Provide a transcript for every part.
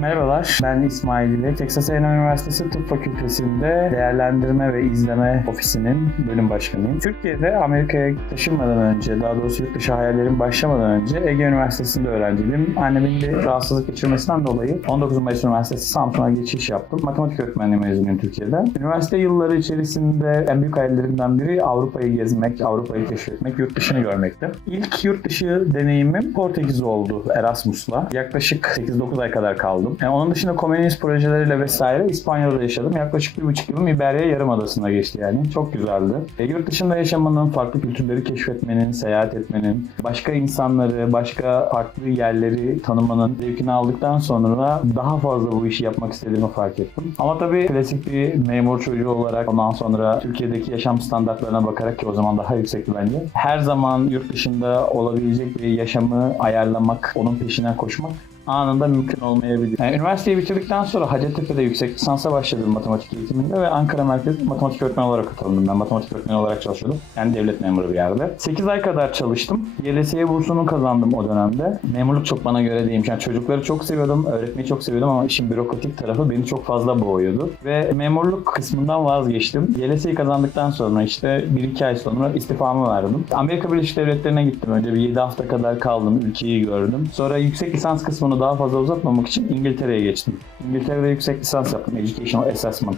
Merhabalar, ben İsmail İlek. Texas A&M Üniversitesi Tıp Fakültesi'nde değerlendirme ve izleme ofisinin bölüm başkanıyım. Türkiye'de Amerika'ya taşınmadan önce, daha doğrusu yurt dışı hayallerim başlamadan önce Ege Üniversitesi'nde öğrenciydim. Annemin bir rahatsızlık geçirmesinden dolayı 19 Mayıs Üniversitesi Samsun'a geçiş yaptım. Matematik öğretmenliği mezunuyum Türkiye'de. Üniversite yılları içerisinde en büyük hayallerimden biri Avrupa'yı gezmek, Avrupa'yı keşfetmek, yurt dışını görmekti. İlk yurt dışı deneyimim Portekiz oldu Erasmus'la. Yaklaşık 8-9 ay kadar kaldım. Yani onun dışında komünist projeleriyle vesaire İspanya'da yaşadım. Yaklaşık bir buçuk yılım İberya Yarımadası'nda geçti yani. Çok güzeldi. E, yurt dışında yaşamanın, farklı kültürleri keşfetmenin, seyahat etmenin, başka insanları, başka farklı yerleri tanımanın zevkini aldıktan sonra daha fazla bu işi yapmak istediğimi fark ettim. Ama tabii klasik bir memur çocuğu olarak ondan sonra Türkiye'deki yaşam standartlarına bakarak ki o zaman daha yüksekti bence. Her zaman yurt dışında olabilecek bir yaşamı ayarlamak, onun peşinden koşmak anında mümkün olmayabilir. Yani üniversiteyi bitirdikten sonra Hacettepe'de yüksek lisansa başladım matematik eğitiminde ve Ankara merkezli matematik öğretmeni olarak atıldım. Ben matematik öğretmeni olarak çalışıyordum. Yani devlet memuru bir yerde. 8 ay kadar çalıştım. YLS'ye bursunu kazandım o dönemde. Memurluk çok bana göre değilmiş. Yani çocukları çok seviyordum, öğretmeyi çok seviyordum ama işin bürokratik tarafı beni çok fazla boğuyordu. Ve memurluk kısmından vazgeçtim. YLS'yi kazandıktan sonra işte 1-2 ay sonra istifamı verdim. Amerika Birleşik Devletleri'ne gittim. Önce bir 7 hafta kadar kaldım. Ülkeyi gördüm. Sonra yüksek lisans kısmını daha fazla uzatmamak için İngiltere'ye geçtim. İngiltere'de yüksek lisans yaptım. Educational Assessment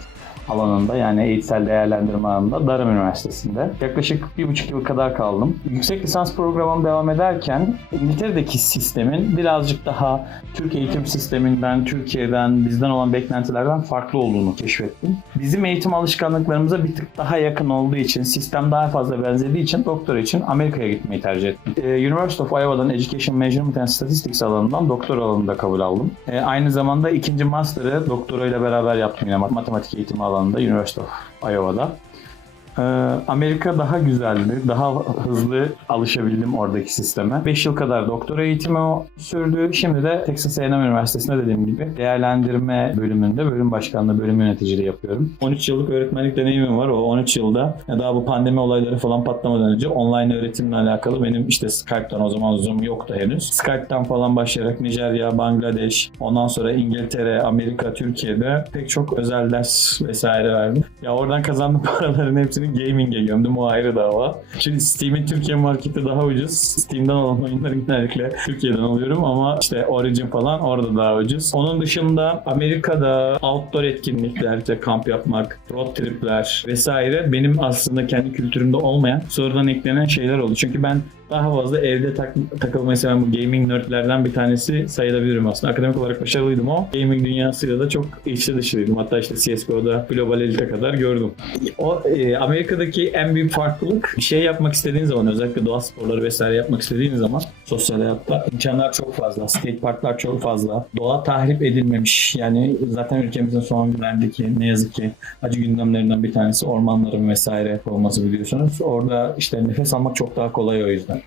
alanında yani eğitsel değerlendirme alanında Durham Üniversitesi'nde. Yaklaşık bir buçuk yıl kadar kaldım. Yüksek lisans programım devam ederken İngiltere'deki sistemin birazcık daha Türk eğitim sisteminden, Türkiye'den, bizden olan beklentilerden farklı olduğunu keşfettim. Bizim eğitim alışkanlıklarımıza bir tık daha yakın olduğu için, sistem daha fazla benzediği için doktora için Amerika'ya gitmeyi tercih ettim. Ee, University of Iowa'dan Education Measurement and Statistics alanından doktor alanında kabul aldım. Ee, aynı zamanda ikinci master'ı doktora ile beraber yaptım yine matematik eğitimi alanında University of Iowa'da. Ee, Amerika daha güzeldi, daha hızlı alışabildim oradaki sisteme. 5 yıl kadar doktora eğitimi sürdü. Şimdi de Texas A&M Üniversitesi'nde dediğim gibi değerlendirme bölümünde bölüm başkanlığı, bölüm yöneticiliği yapıyorum. 13 yıllık öğretmenlik deneyimim var. O 13 yılda daha bu pandemi olayları falan patlamadan önce online öğretimle alakalı benim işte Skype'tan o zaman Zoom yoktu henüz. Skype'tan falan başlayarak Nijerya, Bangladeş, ondan sonra İngiltere, Amerika, Türkiye'de pek çok özel ders vesaire verdim. Ya oradan kazandığım paraların hepsini gaming'e gömdüm o ayrı dava. Şimdi Steam'in Türkiye marketi daha ucuz. Steam'den olan oyunları genellikle Türkiye'den alıyorum ama işte Origin falan orada daha ucuz. Onun dışında Amerika'da outdoor etkinlikler, kamp yapmak, road tripler vesaire benim aslında kendi kültürümde olmayan sonradan eklenen şeyler oldu. Çünkü ben daha fazla evde tak takılmayı seven bu gaming nerdlerden bir tanesi sayılabilirim aslında. Akademik olarak başarılıydım o. Gaming dünyasıyla da çok içli dışlıydım. Hatta işte CSGO'da global elite kadar gördüm. O e, Amerika'daki en büyük farklılık bir şey yapmak istediğin zaman özellikle doğa sporları vesaire yapmak istediğin zaman sosyal hayatta imkanlar çok fazla. Skate parklar çok fazla. Doğa tahrip edilmemiş. Yani zaten ülkemizin son günlerdeki ne yazık ki acı gündemlerinden bir tanesi ormanların vesaire olması biliyorsunuz. Orada işte nefes almak çok daha kolay o yüzden.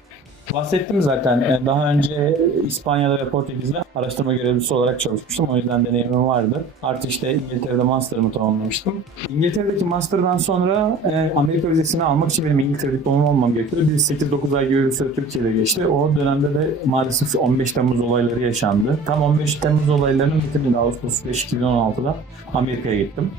Bahsettim zaten. Ee, Daha önce İspanya'da ve Portekiz'de araştırma görevlisi olarak çalışmıştım. O yüzden deneyimim vardı. Artı işte İngiltere'de master'ımı tamamlamıştım. İngiltere'deki master'dan sonra e, Amerika vizesini almak için benim İngiltere diplomam olmam gerekiyordu. Bir 8-9 ay gibi bir süre Türkiye'de geçti. O dönemde de maalesef 15 Temmuz olayları yaşandı. Tam 15 Temmuz olaylarının bitiminde Ağustos 5 2016'da Amerika'ya gittim.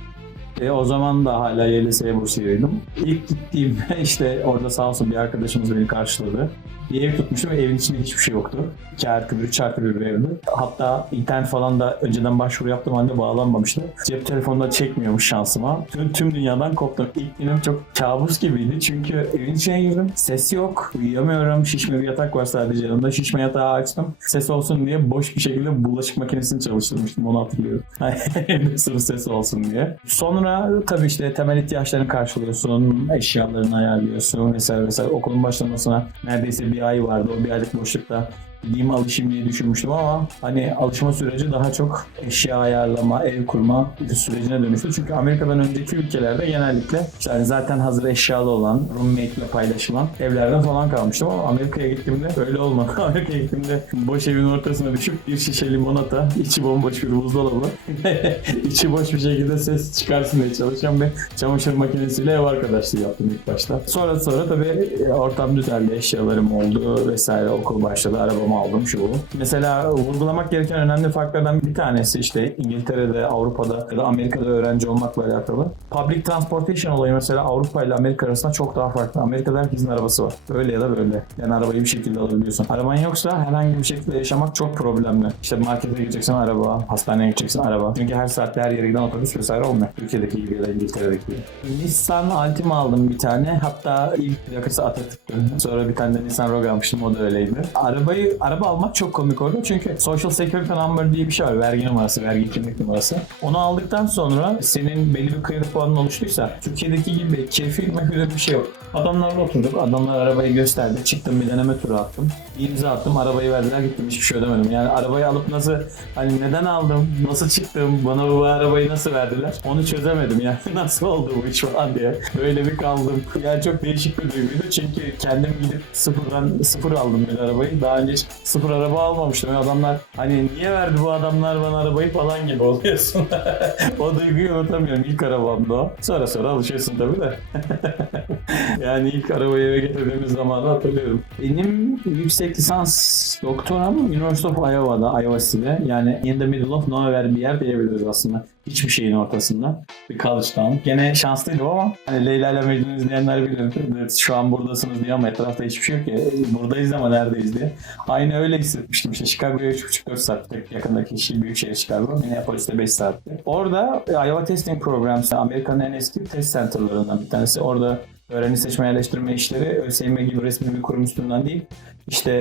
E, o zaman da hala YLS'ye bursiyordum. İlk gittiğimde işte orada sağ olsun bir arkadaşımız beni karşıladı. Bir ev tutmuştum ve evin içinde hiçbir şey yoktu. 2 artı 1, 3 artı 1 bir evdi. Hatta internet falan da önceden başvuru yaptığım halde bağlanmamıştı. Cep telefonunda çekmiyormuş şansıma. Tüm, tüm dünyadan koptum. İlk günüm çok kabus gibiydi çünkü evin içine girdim. Ses yok, uyuyamıyorum. Şişme bir yatak var sadece yanımda. Şişme yatağı açtım. Ses olsun diye boş bir şekilde bulaşık makinesini çalıştırmıştım. Onu hatırlıyorum. Sırf ses olsun diye. Sonra tabii işte temel ihtiyaçlarını karşılıyorsun. Eşyalarını ayarlıyorsun vesaire vesaire. Okulun başlamasına neredeyse bir ay vardı. O bir aylık boşlukta gideyim alışayım diye düşünmüştüm ama hani alışma süreci daha çok eşya ayarlama, ev kurma sürecine dönüştü. Çünkü Amerika'dan önceki ülkelerde genellikle işte hani zaten hazır eşyalı olan, roommate ile paylaşılan evlerden falan kalmıştım ama Amerika'ya gittiğimde öyle olmadı. Amerika'ya gittiğimde boş evin ortasına düşüp bir şişe limonata, içi bomboş bir buzdolabı, içi boş bir şekilde ses çıkarsın diye çalışan bir çamaşır makinesiyle ev arkadaşlığı yaptım ilk başta. Sonra sonra tabii e, ortam düzeldi, eşyalarım oldu vesaire, okul başladı, araba diploma aldım şu bu. Mesela vurgulamak gereken önemli farklardan bir tanesi işte İngiltere'de, Avrupa'da ya da Amerika'da öğrenci olmakla alakalı. Public transportation olayı mesela Avrupa ile Amerika arasında çok daha farklı. Amerika'da herkesin arabası var. Öyle ya da böyle. Yani arabayı bir şekilde alabiliyorsun. Araban yoksa herhangi bir şekilde yaşamak çok problemli. İşte markete gideceksin araba, hastaneye gideceksin araba. Çünkü her saatte her yere giden otobüs vesaire olmuyor. Türkiye'deki gibi ya da İngiltere'deki gibi. Nissan Altima aldım bir tane. Hatta ilk plakası Atatürk'tü. Sonra bir tane de Nissan Rogue almıştım. O da öyleydi. Arabayı, araba almak çok komik oldu. Çünkü Social Security Number diye bir şey var. Vergi numarası, vergi kimlik numarası. Onu aldıktan sonra senin belli bir kredi puanın oluştuysa Türkiye'deki gibi kefil mefil bir şey yok. Adamlarla oturduk. Adamlar arabayı gösterdi. Çıktım bir deneme turu attım. İmza attım. Arabayı verdiler gittim. Hiçbir şey ödemedim. Yani arabayı alıp nasıl hani neden aldım? Nasıl çıktım? Bana bu arabayı nasıl verdiler? Onu çözemedim. Yani nasıl oldu bu iş falan diye. Böyle bir kaldım. Yani çok değişik bir duyguydu. Çünkü kendim gidip sıfırdan sıfır aldım bir arabayı. Daha önce hiç sıfır araba almamıştım. Yani adamlar hani niye verdi bu adamlar bana arabayı falan gibi oluyorsun. o duyguyu unutamıyorum. İlk arabamdı o. Sonra sonra alışıyorsun tabii de. yani ilk arabayı eve getirdiğimiz zamanı hatırlıyorum. Benim yüksek lisans doktoram University of Iowa'da, Iowa City'de. Yani in the middle of nowhere bir yer diyebiliriz aslında. Hiçbir şeyin ortasında. Bir college town. Gene şanslıydım ama hani Leyla ile Mecnun izleyenler bilir. Evet, Şu an buradasınız diye ama etrafta hiçbir şey yok ya. Buradayız ama neredeyiz diye. Aynı öyle hissetmiştim. İşte Chicago'ya 3,5-4 saatte yakındaki şehir, büyük şehir Chicago. Minneapolis'te 5 saatte. Orada Iowa Testing Programs, Amerika'nın en eski test centerlarından bir tanesi. Orada öğrenci seçme yerleştirme işleri ÖSYM gibi resmi bir kurum üstünden değil. İşte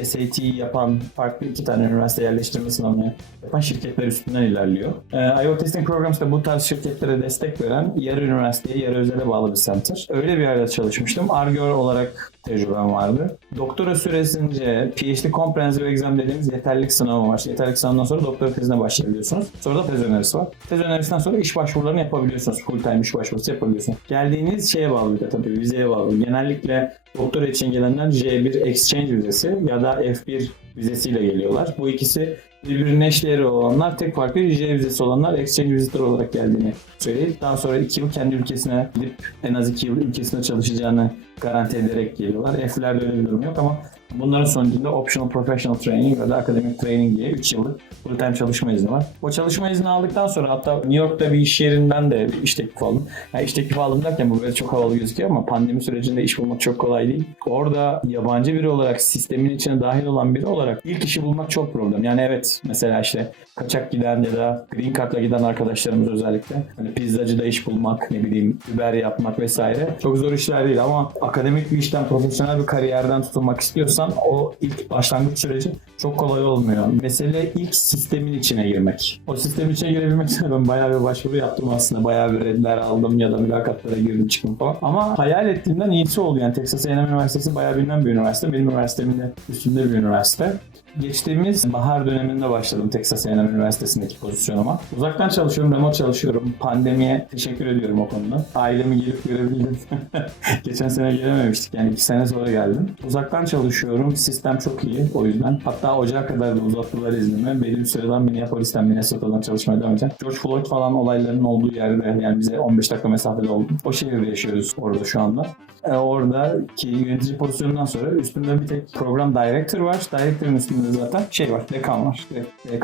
e, SAT yapan farklı iki tane üniversite yerleştirme sınavını yapan şirketler üstünden ilerliyor. E, Iowa Testing Programs da bu tarz şirketlere destek veren yarı üniversiteye yarı özele bağlı bir center. Öyle bir yerde çalışmıştım. Argör olarak tecrübem vardı. Doktora süresince PhD Comprehensive Exam dediğimiz yeterlilik sınavı var. Yeterlilik sınavından sonra doktora tezine başlayabiliyorsunuz. Sonra da tez önerisi var. Tez önerisinden sonra iş başvurularını yapabiliyorsunuz. Full time iş başvurusu yapabiliyorsunuz. Geldiğiniz şeye bağlı bir de tabii vizeye bağlı. Genellikle doktora için gelenler J1 Exchange vizesi ya da F1 vizesiyle geliyorlar. Bu ikisi birbirinin eşleri olanlar tek farkı J vizesi olanlar exchange visitor olarak geldiğini söyleyip daha sonra 2 yıl kendi ülkesine gidip en az 2 yıl ülkesinde çalışacağını garanti ederek geliyorlar. F'lerde öyle bir durum yok ama bunların sonucunda optional professional training ya da academic training diye 3 yıllık full time çalışma izni var. O çalışma izni aldıktan sonra hatta New York'ta bir iş yerinden de iş teklifi aldım. Yani iş teklifi aldım derken bu böyle çok havalı gözüküyor ama pandemi sürecinde iş bulmak çok kolay değil. Orada yabancı biri olarak sistemin içine dahil olan biri olarak ilk işi bulmak çok problem. Yani evet mesela işte kaçak giden ya da green card'la giden arkadaşlarımız özellikle hani pizzacıda iş bulmak, ne bileyim Uber yapmak vesaire çok zor işler değil ama akademik bir işten, profesyonel bir kariyerden tutulmak istiyorsan o ilk başlangıç süreci çok kolay olmuyor. Mesele ilk sistemin içine girmek. O sistemin içine girebilmek için ben bayağı bir başvuru yaptım aslında. Bayağı bir redler aldım ya da mülakatlara girdim çıktım falan. Ama hayal ettiğimden iyisi oldu. Yani Texas A&M Üniversitesi bayağı bilinen bir üniversite. Benim üniversitemin de üstünde bir üniversite. Geçtiğimiz bahar döneminde başladım Texas A&M Üniversitesi'ndeki pozisyonuma. Uzaktan çalışıyorum, remote çalışıyorum. Pandemiye teşekkür ediyorum o konuda. Ailemi gelip görebildim. Geçen sene gelememiştik yani iki sene sonra geldim. Uzaktan çalışıyorum. Sistem çok iyi o yüzden. Hatta ocağa kadar da uzattılar iznimi. Benim süreden Minneapolis'ten Minnesota'dan çalışmaya devam edeceğim. George Floyd falan olayların olduğu yerde yani bize 15 dakika mesafede oldum. O şehirde yaşıyoruz orada şu anda. E, oradaki yönetici pozisyonundan sonra üstümde bir tek program director var. Director'ın üstünde zaten şey var, dekan var.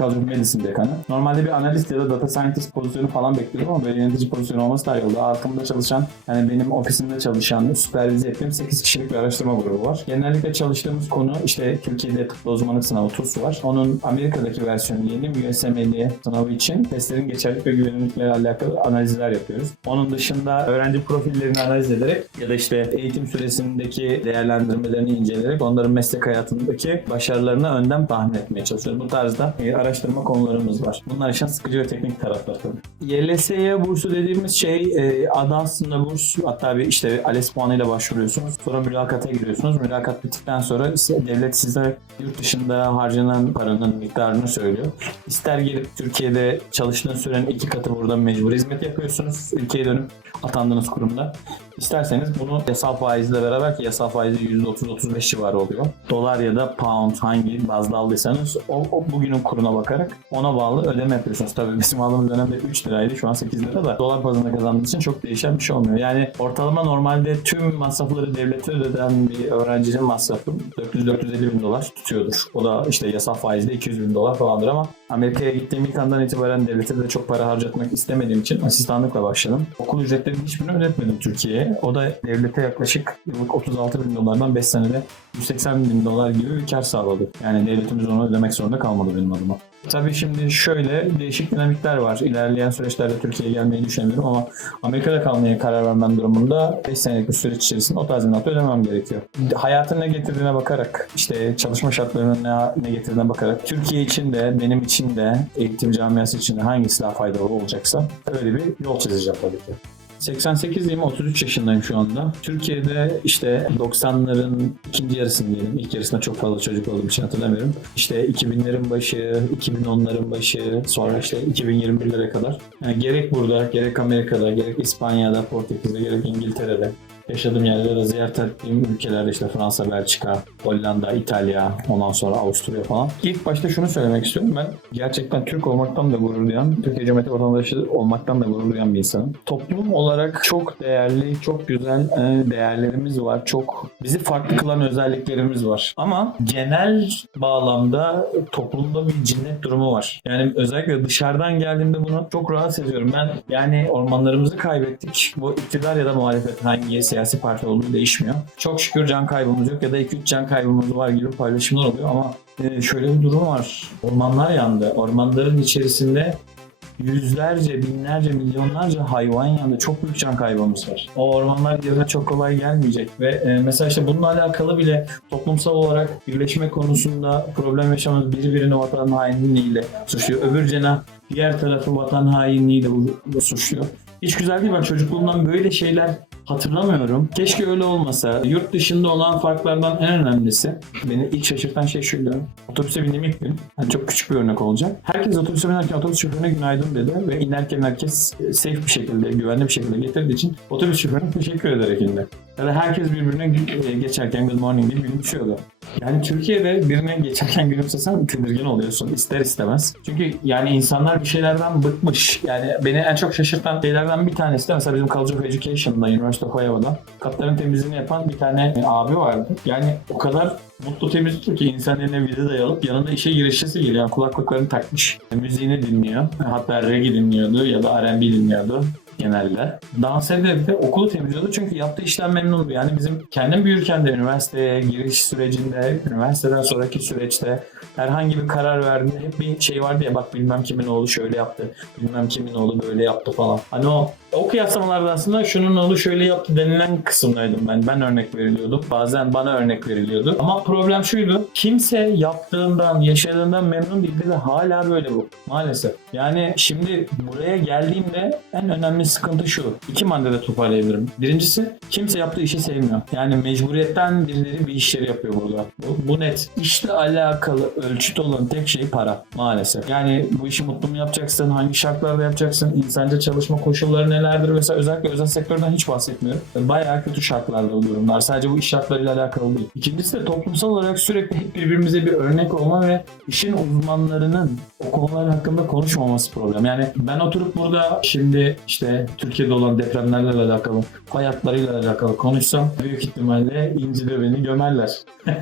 Of Medicine dekanı. Normalde bir analist ya da data scientist pozisyonu falan bekliyorum ama böyle yönetici pozisyonu olması daha iyi oldu. Arkamda çalışan, yani benim ofisimde çalışan, süpervize ettiğim 8 kişilik bir araştırma grubu var. Genellikle çalıştığımız konu işte Türkiye'de tıplı uzmanlık sınavı TUS var. Onun Amerika'daki versiyonu yeni USMLE sınavı için testlerin geçerlilik ve güvenilirlikle alakalı analizler yapıyoruz. Onun dışında öğrenci profillerini analiz ederek ya da işte eğitim süresindeki değerlendirmelerini inceleyerek onların meslek hayatındaki başarılarını önden tahmin etmeye çalışıyoruz. Bu tarzda e, araştırma konularımız var. Bunlar işin sıkıcı ve teknik tarafları tabii. YLS'ye bursu dediğimiz şey e, adı aslında burs hatta bir işte ALES puanıyla başvuruyorsunuz. Sonra mülakata giriyorsunuz. Mülakat bittikten sonra devlet size yurt dışında harcanan paranın miktarını söylüyor. İster gelip Türkiye'de çalıştığınız sürenin iki katı burada mecbur hizmet yapıyorsunuz. Ülkeye dönüp atandığınız kurumda. İsterseniz bunu yasal faizle beraber ki yasal faizi %30-35 civarı oluyor. Dolar ya da pound hangi bazda aldıysanız o, o bugünün kuruna bakarak ona bağlı ödeme yapıyorsunuz. Tabii bizim aldığımız dönemde 3 liraydı şu an 8 lira da dolar bazında kazandığı için çok değişen bir şey olmuyor. Yani ortalama normalde tüm masrafları devlete ödeden bir öğrencinin masrafı 400-450 bin dolar tutuyordur. O da işte yasal faizle 200 bin dolar falandır ama Amerika'ya gittiğim ilk andan itibaren devlete de çok para harcatmak istemediğim için asistanlıkla başladım. Okul ücretlerinin hiçbirini ödetmedim Türkiye'ye. O da devlete yaklaşık yıllık 36 bin dolardan 5 senede 180 bin dolar gibi bir kar sağladı. Yani devletimiz onu ödemek zorunda kalmadı benim adıma. Tabii şimdi şöyle değişik dinamikler var. İlerleyen süreçlerde Türkiye'ye gelmeyi düşünemiyorum ama Amerika'da kalmaya karar vermem durumunda 5 senelik bir süreç içerisinde o tazminatı ödemem gerekiyor. Hayatın ne getirdiğine bakarak, işte çalışma şartlarının ne, ne getirdiğine bakarak Türkiye için de benim için de eğitim camiası için de hangisi daha faydalı olacaksa öyle bir yol çizeceğim tabii ki. 88 diyeyim 33 yaşındayım şu anda. Türkiye'de işte 90'ların ikinci yarısını diyelim. İlk yarısında çok fazla çocuk olduğum için hatırlamıyorum. İşte 2000'lerin başı, 2010'ların başı, sonra işte 2021'lere kadar. Yani gerek burada, gerek Amerika'da, gerek İspanya'da, Portekiz'de, gerek İngiltere'de yaşadığım yerlerde de ziyaret ettiğim ülkelerde işte Fransa, Belçika, Hollanda, İtalya, ondan sonra Avusturya falan. İlk başta şunu söylemek istiyorum. Ben gerçekten Türk olmaktan da gurur duyan, Türkiye Cumhuriyeti vatandaşı olmaktan da gurur duyan bir insanım. Toplum olarak çok değerli, çok güzel e, değerlerimiz var. Çok bizi farklı kılan özelliklerimiz var. Ama genel bağlamda toplumda bir cinnet durumu var. Yani özellikle dışarıdan geldiğimde bunu çok rahat ediyorum. Ben yani ormanlarımızı kaybettik. Bu iktidar ya da muhalefet hangi siyasi parti olduğu değişmiyor. Çok şükür can kaybımız yok ya da 2-3 can kaybımız var gibi paylaşımlar oluyor ama e, şöyle bir durum var. Ormanlar yandı. Ormanların içerisinde yüzlerce, binlerce, milyonlarca hayvan yandı. Çok büyük can kaybımız var. O ormanlar yerine çok kolay gelmeyecek ve e, mesela işte bununla alakalı bile toplumsal olarak birleşme konusunda problem yaşamamız biri birini vatan hainliğiyle suçluyor. Öbür cenah diğer tarafı vatan hainliğiyle suçluyor. Hiç güzel değil. Ben çocukluğumdan böyle şeyler hatırlamıyorum. Keşke öyle olmasa. Yurt dışında olan farklardan en önemlisi beni ilk şaşırtan şey şuydu. Otobüse bindiğim ilk gün. Yani çok küçük bir örnek olacak. Herkes otobüse binerken otobüs şoförüne günaydın dedi ve inerken herkes e, safe bir şekilde, güvenli bir şekilde getirdiği için otobüs şoförüne teşekkür ederek indi. Ya da herkes birbirine e, geçerken good morning diye gülümsüyordu. Yani Türkiye'de birine geçerken gülümsesen tedirgin oluyorsun ister istemez. Çünkü yani insanlar bir şeylerden bıkmış. Yani beni en çok şaşırtan şeylerden bir tanesi de mesela bizim College of Education'da, University of Iowa'da katların temizliğini yapan bir tane abi vardı. Yani o kadar mutlu temizlikti ki insan eline vize dayalıp yanında işe girişesi geliyor. Yani kulaklıklarını takmış. Müziğini dinliyor. Hatta reggae dinliyordu ya da R&B dinliyordu genelde. Dans ederek de okulu temizliyordu çünkü yaptığı işten memnundu. Yani bizim kendim büyürken de üniversiteye giriş sürecinde, üniversiteden sonraki süreçte herhangi bir karar verdiğinde hep bir şey vardı ya bak bilmem kimin oğlu şöyle yaptı, bilmem kimin oğlu böyle yaptı falan. Hani o o kıyaslamalarda aslında şunun oğlu şöyle yaptı denilen kısımdaydım ben. Ben örnek veriliyordum. Bazen bana örnek veriliyordu. Ama problem şuydu. Kimse yaptığından, yaşadığından memnun değildi ve hala böyle bu. Maalesef. Yani şimdi buraya geldiğimde en önemli sıkıntı şu. İki maddede toparlayabilirim. Birincisi kimse yaptığı işi sevmiyor. Yani mecburiyetten birileri bir işleri yapıyor burada. Bu, bu net. İşle alakalı ölçüt olan tek şey para. Maalesef. Yani bu işi mutlu mu yapacaksın? Hangi şartlarda yapacaksın? İnsanca çalışma koşulları nelerdir? Mesela özellikle özel sektörden hiç bahsetmiyorum. Bayağı kötü şartlarda bu durumlar. Sadece bu iş şartlarıyla alakalı değil. İkincisi de toplumsal olarak sürekli hep birbirimize bir örnek olma ve işin uzmanlarının o konular hakkında konuşmaması problem. Yani ben oturup burada şimdi işte Türkiye'de olan depremlerle alakalı, fay hatlarıyla alakalı konuşsam büyük ihtimalle İnci'de beni gömerler.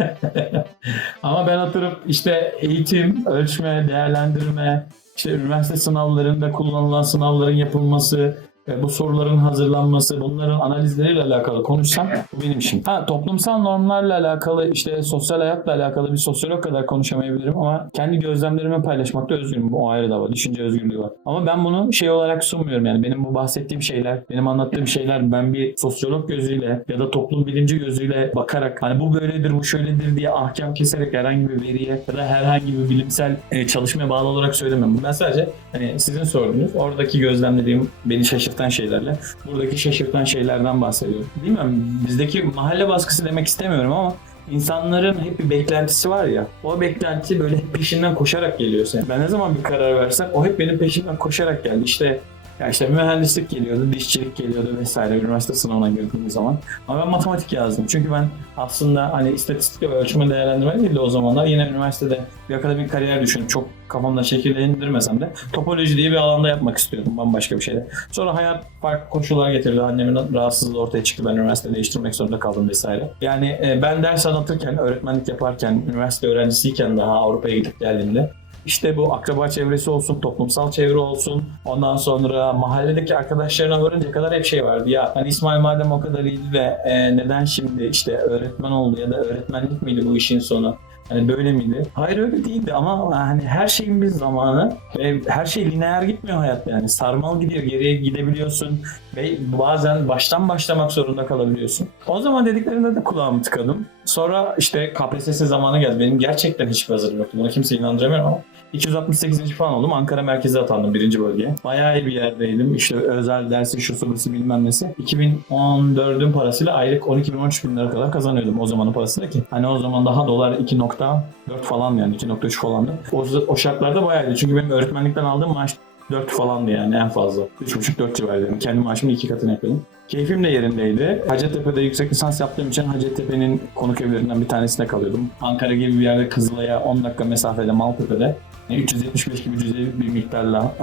Ama ben oturup işte eğitim, ölçme, değerlendirme, işte üniversite sınavlarında kullanılan sınavların yapılması, bu soruların hazırlanması, bunların analizleriyle alakalı konuşsam bu benim işim. Ha toplumsal normlarla alakalı işte sosyal hayatla alakalı bir sosyolog kadar konuşamayabilirim ama kendi gözlemlerimi paylaşmakta özgürüm. O ayrı da var. Düşünce özgürlüğü var. Ama ben bunu şey olarak sunmuyorum yani. Benim bu bahsettiğim şeyler, benim anlattığım şeyler ben bir sosyolog gözüyle ya da toplum bilimci gözüyle bakarak hani bu böyledir, bu şöyledir diye ahkam keserek herhangi bir veriye ya da herhangi bir bilimsel e, çalışmaya bağlı olarak söylemem. Ben sadece hani sizin sorunuz, oradaki gözlemlediğim beni şaşırtan şeylerle, buradaki şaşırtan şeylerden bahsediyorum. Bilmiyorum bizdeki mahalle baskısı demek istemiyorum ama insanların hep bir beklentisi var ya. O beklenti böyle peşinden koşarak geliyor senin. Ben ne zaman bir karar versem o hep benim peşimden koşarak geldi. İşte Ya işte mühendislik geliyordu, dişçilik geliyordu vesaire üniversite sınavına girdiğim zaman. Ama ben matematik yazdım. Çünkü ben aslında hani istatistik ve ölçme değerlendirme değil de o zamanlar yine üniversitede bir akademik kariyer düşünüp çok kafamda şekillendirmesem de topoloji diye bir alanda yapmak istiyordum bambaşka bir şeyde. Sonra hayat farklı koşullar getirdi. Annemin rahatsızlığı ortaya çıktı. Ben üniversite değiştirmek zorunda kaldım vesaire. Yani e, ben ders anlatırken, öğretmenlik yaparken, üniversite öğrencisiyken daha Avrupa'ya gidip geldiğimde işte bu akraba çevresi olsun, toplumsal çevre olsun. Ondan sonra mahalledeki arkadaşlarına varınca kadar hep şey vardı. Ya hani İsmail madem o kadar iyiydi de e, neden şimdi işte öğretmen oldu ya da öğretmenlik miydi bu işin sonu? Hani böyle miydi? Hayır öyle değildi ama hani her şeyin bir zamanı ve her şey lineer gitmiyor hayatta yani. Sarmal gidiyor, geriye gidebiliyorsun ve bazen baştan başlamak zorunda kalabiliyorsun. O zaman dediklerinde de kulağımı tıkadım. Sonra işte KPSS zamanı geldi. Benim gerçekten hiçbir hazırlığım yoktu. Buna kimse inandıramıyorum ama 268. falan oldum. Ankara merkeze atandım birinci bölgeye. Bayağı iyi bir yerdeydim. İşte özel dersi, şu sorusu bilmem nesi. 2014'ün parasıyla aylık 12 bin 13 bin lira kadar kazanıyordum o zamanın parasıyla ki. Hani o zaman daha dolar 2.4 falan yani 2.3 falandı. O, o şartlarda bayağıydı. Çünkü benim öğretmenlikten aldığım maaş 4 falandı yani en fazla. 3.5-4 civarıydı. Kendi maaşımın iki katını yapıyordum. Keyfim de yerindeydi. Hacettepe'de yüksek lisans yaptığım için Hacettepe'nin konuk evlerinden bir tanesinde kalıyordum. Ankara gibi bir yerde Kızılay'a 10 dakika mesafede Maltepe'de. Yani 375 gibi cüzi bir miktarla,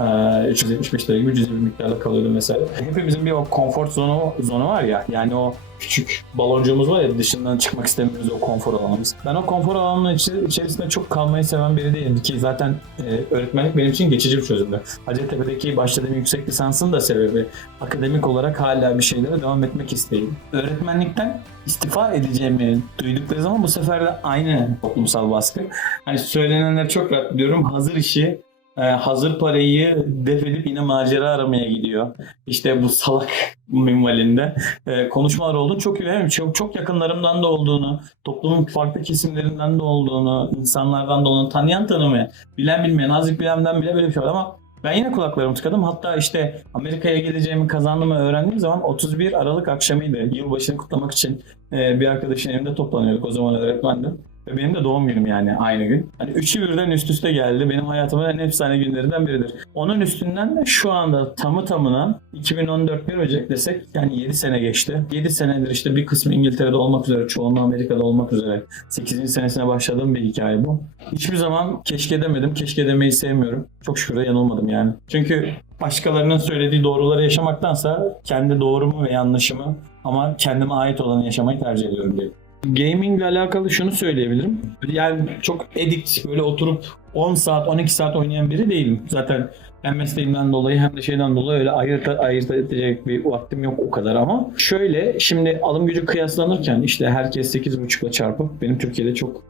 e, 375 lira gibi cüzi bir miktarla kalıyordum mesela. Hepimizin bir o konfor zonu, zonu var ya. Yani o küçük baloncuğumuz var ya dışından çıkmak istemiyoruz o konfor alanımız. Ben o konfor alanının içi- içerisinde çok kalmayı seven biri değilim ki zaten e, öğretmenlik benim için geçici bir çözümdü. Hacettepe'deki başladığım yüksek lisansın da sebebi akademik olarak hala bir şeylere devam etmek isteğim. Öğretmenlikten istifa edeceğimi duydukları zaman bu sefer de aynı toplumsal baskı. Hani söylenenler çok rahat diyorum hazır işi e, hazır parayı def edip yine macera aramaya gidiyor. İşte bu salak minvalinde e, konuşmalar oldu. Çok hem çok çok yakınlarımdan da olduğunu, toplumun farklı kesimlerinden de olduğunu, insanlardan da olduğunu tanıyan tanımaya, bilen bilmeyen, azıcık bilenden bile böyle bir şey var ama ben yine kulaklarımı tıkadım. Hatta işte Amerika'ya geleceğimi kazandığımı öğrendiğim zaman 31 Aralık akşamıydı. Yılbaşını kutlamak için e, bir arkadaşın evinde toplanıyorduk. O zaman öğretmendim. Ve benim de doğum günüm yani aynı gün. Hani üçü birden üst üste geldi. Benim hayatımın en efsane günlerinden biridir. Onun üstünden de şu anda tamı tamına 2014 1 Ocak desek yani 7 sene geçti. 7 senedir işte bir kısmı İngiltere'de olmak üzere, çoğunluğu Amerika'da olmak üzere. 8. senesine başladığım bir hikaye bu. Hiçbir zaman keşke demedim. Keşke demeyi sevmiyorum. Çok şükür yanılmadım yani. Çünkü başkalarının söylediği doğruları yaşamaktansa kendi doğrumu ve yanlışımı ama kendime ait olanı yaşamayı tercih ediyorum diye. Gaming ile alakalı şunu söyleyebilirim. Yani çok edict böyle oturup 10 saat 12 saat oynayan biri değilim. Zaten hem mesleğimden dolayı hem de şeyden dolayı öyle ayırt, ayırt edecek bir vaktim yok o kadar ama şöyle şimdi alım gücü kıyaslanırken işte herkes 8.5'la çarpıp benim Türkiye'de çok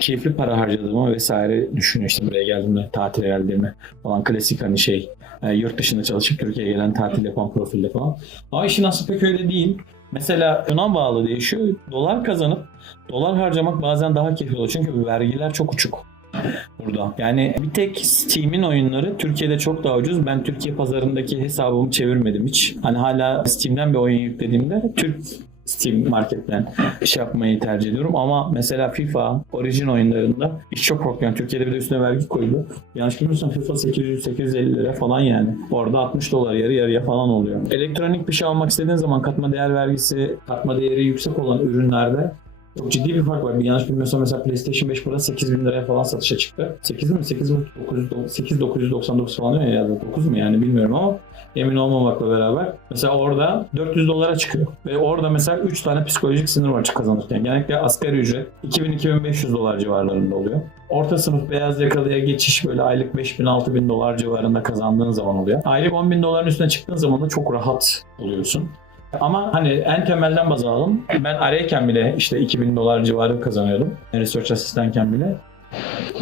keyifli para harcadığımı vesaire düşünüyor işte buraya geldiğimde tatile geldiğimi falan klasik hani şey e, yurt dışında çalışıp Türkiye'ye gelen tatil yapan profilde falan. Ama işin aslı pek öyle değil. Mesela Yunan bağlı değişiyor. Dolar kazanıp dolar harcamak bazen daha keyifli oluyor. Çünkü vergiler çok uçuk burada. Yani bir tek Steam'in oyunları Türkiye'de çok daha ucuz. Ben Türkiye pazarındaki hesabımı çevirmedim hiç. Hani hala Steam'den bir oyun yüklediğimde Türk Steam marketten şey yapmayı tercih ediyorum. Ama mesela FIFA, Origin oyunlarında iş çok korkuyorum. Yani Türkiye'de bir de üstüne vergi koyuyor. Yanlış bilmiyorsam FIFA 800-850 lira falan yani. Orada 60 dolar yarı yarıya falan oluyor. Elektronik bir şey almak istediğin zaman katma değer vergisi, katma değeri yüksek olan ürünlerde çok ciddi bir fark var. Bir yanlış bilmiyorsam mesela PlayStation 5 burada 8000 liraya falan satışa çıktı. 8 mi? 8 mi? 900, 8999 falan ya ya da 9 mu yani bilmiyorum ama emin olmamakla beraber. Mesela orada 400 dolara çıkıyor. Ve orada mesela 3 tane psikolojik sınır var kazanırken. Genellikle asgari ücret 2000-2500 dolar civarlarında oluyor. Orta sınıf beyaz yakalıya geçiş böyle aylık 5000-6000 dolar civarında kazandığın zaman oluyor. Aylık 10.000 doların üstüne çıktığın zaman da çok rahat oluyorsun. Ama hani en temelden baz alalım. Ben arayken bile işte 2000 dolar civarı kazanıyordum. Research asistanken bile.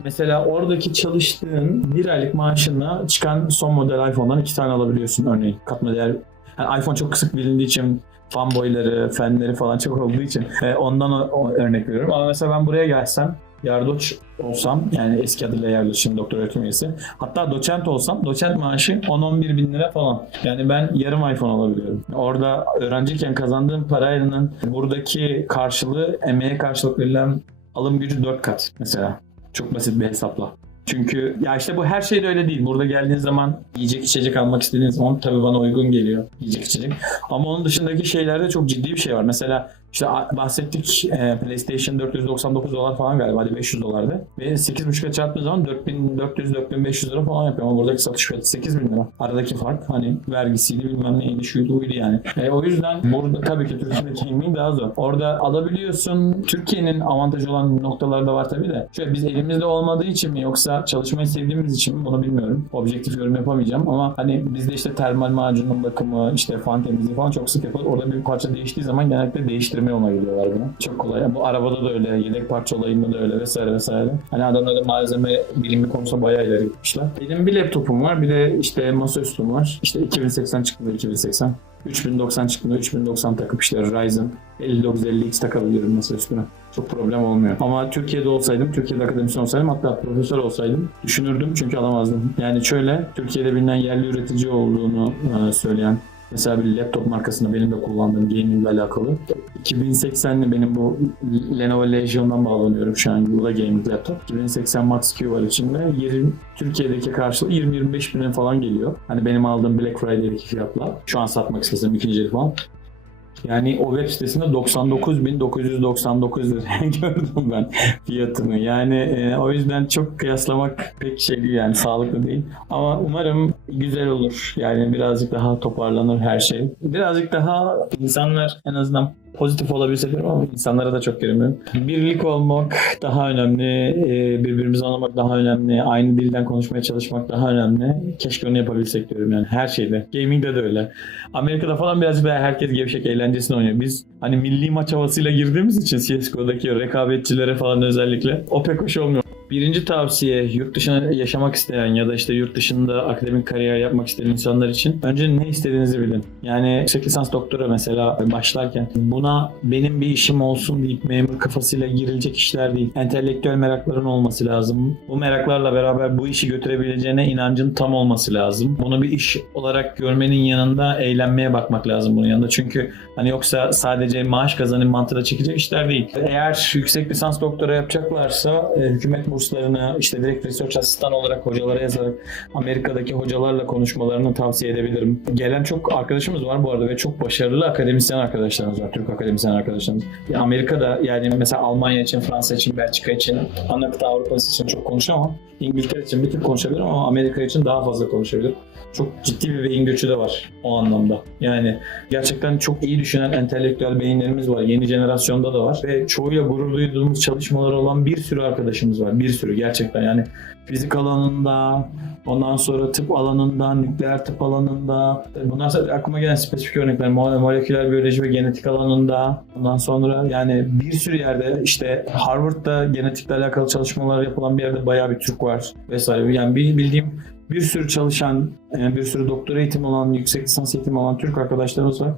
Mesela oradaki çalıştığın bir aylık maaşına çıkan son model iPhone'dan iki tane alabiliyorsun örneğin. Katma değer. Yani iPhone çok kısık bilindiği için fanboyları, fanları falan çok olduğu için e, ondan o- örnek veriyorum. Ama mesela ben buraya gelsem yardoç olsam yani eski adıyla şimdi doktor öğretim üyesi. Hatta doçent olsam doçent maaşı 10-11 bin lira falan. Yani ben yarım iPhone alabiliyorum. Orada öğrenciyken kazandığım parayla buradaki karşılığı emeğe karşılık verilen alım gücü 4 kat mesela. Çok basit bir hesapla. Çünkü ya işte bu her şey de öyle değil. Burada geldiğin zaman yiyecek içecek almak istediğin zaman tabii bana uygun geliyor yiyecek içecek. Ama onun dışındaki şeylerde çok ciddi bir şey var. Mesela işte bahsettik e, PlayStation 499 dolar falan galiba hadi 500 dolardı. Ve 8.5'a çarptığı zaman 4400-4500 lira falan yapıyor. Ama buradaki satış fiyatı 8000 lira. Aradaki fark hani vergisiydi bilmem neydi şuydu buydu yani. E, o yüzden burada tabii ki Türkiye'deki gaming daha zor. Orada alabiliyorsun. Türkiye'nin avantajı olan noktaları da var tabii de. Şöyle biz elimizde olmadığı için mi yoksa çalışmayı sevdiğimiz için mi bunu bilmiyorum. Objektif yorum yapamayacağım ama hani bizde işte termal macunun bakımı, işte fan temizliği falan çok sık yapılır. Orada bir parça değiştiği zaman genellikle değiştirme yoluna gidiyorlar buna. Çok kolay. Bu arabada da öyle, yedek parça olayında da öyle vesaire vesaire. Hani adamlar da malzeme bilimi konusunda bayağı ileri gitmişler. Benim bir laptopum var, bir de işte masaüstüm var. İşte 2080 çıktı 2080. 3090 çıktığında 3090 takıp işte Ryzen 5950X takabiliyorum masa üstüne. Çok problem olmuyor. Ama Türkiye'de olsaydım, Türkiye'de akademisyen olsaydım hatta profesör olsaydım düşünürdüm çünkü alamazdım. Yani şöyle Türkiye'de bilinen yerli üretici olduğunu e, söyleyen Mesela bir laptop markasında benim de kullandığım gaming ile alakalı. 2080'li benim bu Lenovo Legion'dan bağlanıyorum şu an. Bu da gaming laptop. 2080 Max Q var içinde. 20, Türkiye'deki karşılığı 20-25 bine falan geliyor. Hani benim aldığım Black Friday'deki fiyatla. Şu an satmak istesem ikinci el falan. Yani o web sitesinde 99.999 liraya gördüm ben fiyatını. Yani e, o yüzden çok kıyaslamak pek şey değil yani sağlıklı değil. Ama umarım güzel olur. Yani birazcık daha toparlanır her şey. Birazcık daha insanlar en azından pozitif olabilse diyorum ama insanlara da çok girmiyorum. Birlik olmak daha önemli, e, birbirimizi anlamak daha önemli, aynı dilden konuşmaya çalışmak daha önemli. Keşke onu yapabilsek diyorum yani her şeyde. Gaming'de de öyle. Amerika'da falan birazcık daha herkes gevşek eğlencesine oynuyor. Biz hani milli maç havasıyla girdiğimiz için CSGO'daki rekabetçilere falan özellikle o pek hoş olmuyor. Birinci tavsiye yurt dışına yaşamak isteyen ya da işte yurt dışında akademik kariyer yapmak isteyen insanlar için önce ne istediğinizi bilin. Yani yüksek lisans doktora mesela başlarken buna benim bir işim olsun deyip memur kafasıyla girilecek işler değil. Entelektüel merakların olması lazım. Bu meraklarla beraber bu işi götürebileceğine inancın tam olması lazım. Bunu bir iş olarak görmenin yanında eğlenmeye bakmak lazım bunun yanında. Çünkü hani yoksa sadece maaş kazanın mantığıyla çekecek işler değil. Eğer yüksek lisans doktora yapacaklarsa e, hükümet burslarını işte direkt research asistan olarak hocalara yazarak Amerika'daki hocalarla konuşmalarını tavsiye edebilirim. Gelen çok arkadaşımız var bu arada ve çok başarılı akademisyen arkadaşlarımız var. Türk akademisyen arkadaşlarımız. Ya Amerika'da yani mesela Almanya için, Fransa için, Belçika için, ana Avrupa'sı için çok konuşamam. İngiltere için bir tık konuşabilirim ama Amerika için daha fazla konuşabilirim. Çok ciddi bir beyin göçü de var o anlamda. Yani gerçekten çok iyi düşünen entelektüel beyinlerimiz var. Yeni jenerasyonda da var. Ve çoğuyla gurur duyduğumuz çalışmaları olan bir sürü arkadaşımız var. Bir sürü gerçekten yani fizik alanında, ondan sonra tıp alanında, nükleer tıp alanında. Bunlar sadece aklıma gelen spesifik örnekler. Mo- Moleküler biyoloji ve genetik alanında. Ondan sonra yani bir sürü yerde işte Harvard'da genetikle alakalı çalışmalar yapılan bir yerde bayağı bir Türk var vesaire. Yani bir bildiğim bir sürü çalışan, bir sürü doktora eğitimi olan, yüksek lisans eğitimi alan Türk arkadaşlarımız var.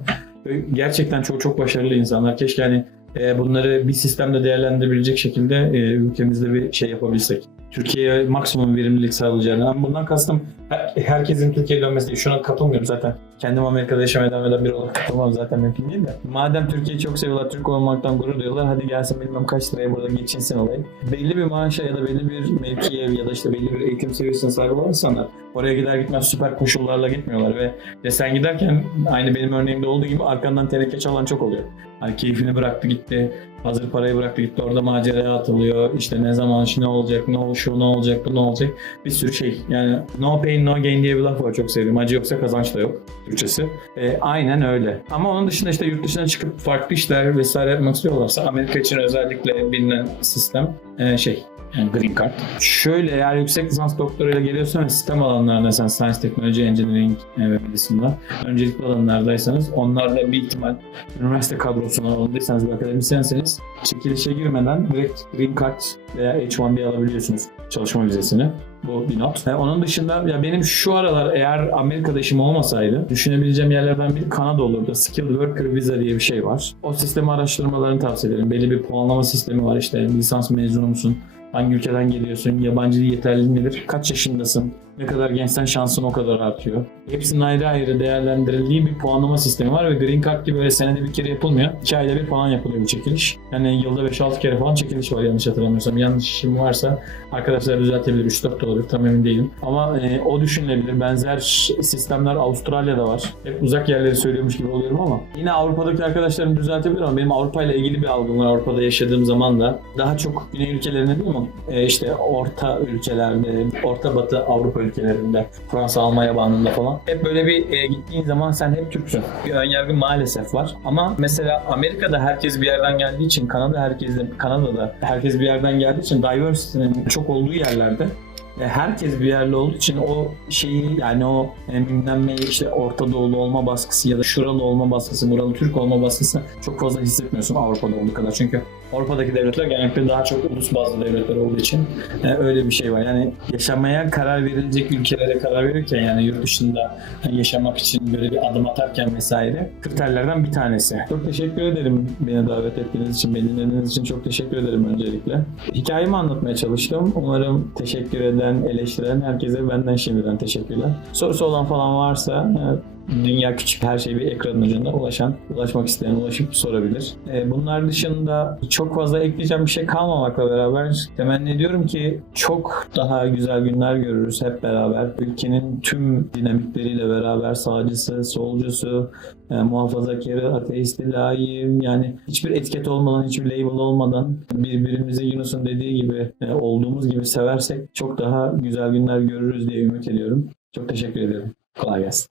Gerçekten çok çok başarılı insanlar. Keşke hani bunları bir sistemde değerlendirebilecek şekilde e, ülkemizde bir şey yapabilsek. Türkiye'ye maksimum verimlilik sağlayacağını. Ama bundan kastım her- herkesin Türkiye'ye dönmesi. Şuna katılmıyorum zaten. Kendim Amerika'da yaşamaya devam eden biri olarak katılmam zaten mümkün değil de. Madem Türkiye'yi çok seviyorlar, Türk olmaktan gurur duyuyorlar. Hadi gelsin bilmem kaç liraya burada geçinsin olayı. Belli bir maaşa ya da belli bir mevkiye ya da işte belli bir eğitim seviyesine sahip olan insanlar oraya gider gitmez süper koşullarla gitmiyorlar ve, ve sen giderken aynı benim örneğimde olduğu gibi arkandan teneke çalan çok oluyor. Hani keyfini bıraktı gitti. Hazır parayı bıraktı gitti. Orada maceraya atılıyor. İşte ne zaman şu ne olacak, ne ol şu ne olacak, bu ne olacak. Bir sürü şey. Yani no pain no gain diye bir laf var çok sevdiğim. Acı yoksa kazanç da yok. Türkçesi. E, aynen öyle. Ama onun dışında işte yurt dışına çıkıp farklı işler vesaire yapmak istiyorlarsa Amerika için özellikle bilinen sistem e, şey yani green card. Şöyle eğer yüksek lisans doktorayla geliyorsan sistem alanlarında sen science, technology, engineering e, ve medicine'da öncelikli alanlardaysanız onlarla bir ihtimal üniversite kadrosuna alındıysanız ve akademisyenseniz çekilişe girmeden direkt green card veya H1B alabiliyorsunuz çalışma vizesini. Bu bir not. E, onun dışında ya benim şu aralar eğer Amerika'da işim olmasaydı düşünebileceğim yerlerden biri Kanada olurdu. Skilled Worker Visa diye bir şey var. O sistemi araştırmalarını tavsiye ederim. Belli bir puanlama sistemi var işte lisans mezunu musun? Hangi ülkeden geliyorsun? Yabancı dil yeterli nedir? Kaç yaşındasın? Ne kadar gençsen şansın o kadar artıyor. Hepsinin ayrı ayrı değerlendirildiği bir puanlama sistemi var ve Green Card gibi böyle senede bir kere yapılmıyor. 2 ayda bir falan yapılıyor bu çekiliş. Yani yılda 5-6 kere falan çekiliş var yanlış hatırlamıyorsam. Yanlışım varsa arkadaşlar düzeltebilir. 3-4 de olabilir tam emin değilim. Ama e, o düşünülebilir. Benzer sistemler Avustralya'da var. Hep uzak yerleri söylüyormuş gibi oluyorum ama yine Avrupa'daki arkadaşlarım düzeltebilir ama benim Avrupa ile ilgili bir algım var Avrupa'da yaşadığım zaman da. Daha çok Güney ülkelerinde değil mi? E, işte orta ülkelerde, orta batı Avrupa ülkelerinde, Fransa, Almanya bağında falan. Hep böyle bir e, gittiğin zaman sen hep Türksün. Bir önyargı maalesef var. Ama mesela Amerika'da herkes bir yerden geldiği için, Kanada herkes Kanada'da herkes bir yerden geldiği için diversity'nin çok olduğu yerlerde herkes bir yerli olduğu için o şeyi yani o e, ne işte Orta Doğulu olma baskısı ya da şuralı olma baskısı, buralı Türk olma baskısı çok fazla hissetmiyorsun Avrupa'da olduğu kadar. Çünkü Avrupa'daki devletler genellikle daha çok ulus bazlı devletler olduğu için e, öyle bir şey var. Yani yaşamaya karar verilecek ülkelere karar verirken yani yurt dışında yaşamak için böyle bir adım atarken vesaire kriterlerden bir tanesi. Çok teşekkür ederim beni davet ettiğiniz için, beni dinlediğiniz için çok teşekkür ederim öncelikle. Hikayemi anlatmaya çalıştım. Umarım teşekkür eden, eleştiren herkese benden şimdiden teşekkürler. Sorusu olan falan varsa Dünya küçük her şey bir ekranın ucunda ulaşan, ulaşmak isteyen ulaşıp sorabilir. E, bunlar dışında çok fazla ekleyeceğim bir şey kalmamakla beraber temenni ediyorum ki çok daha güzel günler görürüz hep beraber. Ülkenin tüm dinamikleriyle beraber sağcısı, solcusu, e, muhafazakarı, ateisti, layığı yani hiçbir etiket olmadan, hiçbir label olmadan birbirimizi Yunus'un dediği gibi e, olduğumuz gibi seversek çok daha güzel günler görürüz diye ümit ediyorum. Çok teşekkür ediyorum. Kolay gelsin.